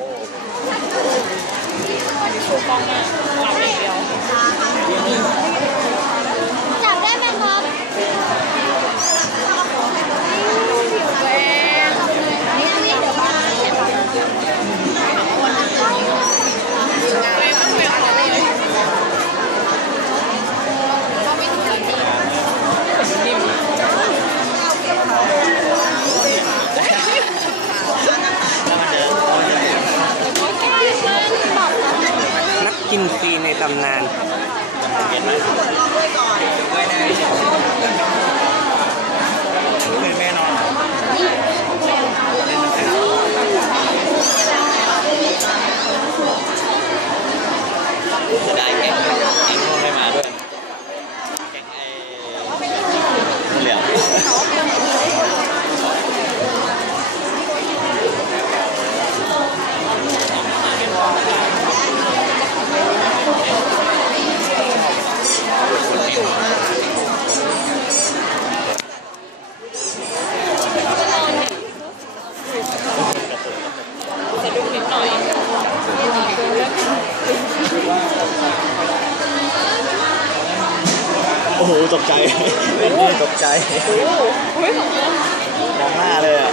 จับได้ไหมครับนี่นี่เดี๋ยวมาบอก นั กินฟรีในตำนานแม่นอนจะได้แก๊งแก๊งนู่นไม่มาด้วยแก๊งไอ้เหลี่ยม โอ้โหตกใจเล่นนี่ตกใจมองหน้าเลยอะ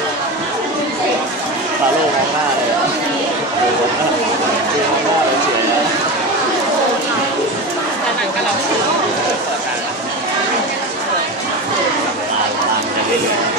ฟาโลมองหน้าเลยอะดูมองหน้าดูมองหน้าเลยเฉยอะตามตามไปเรื่อย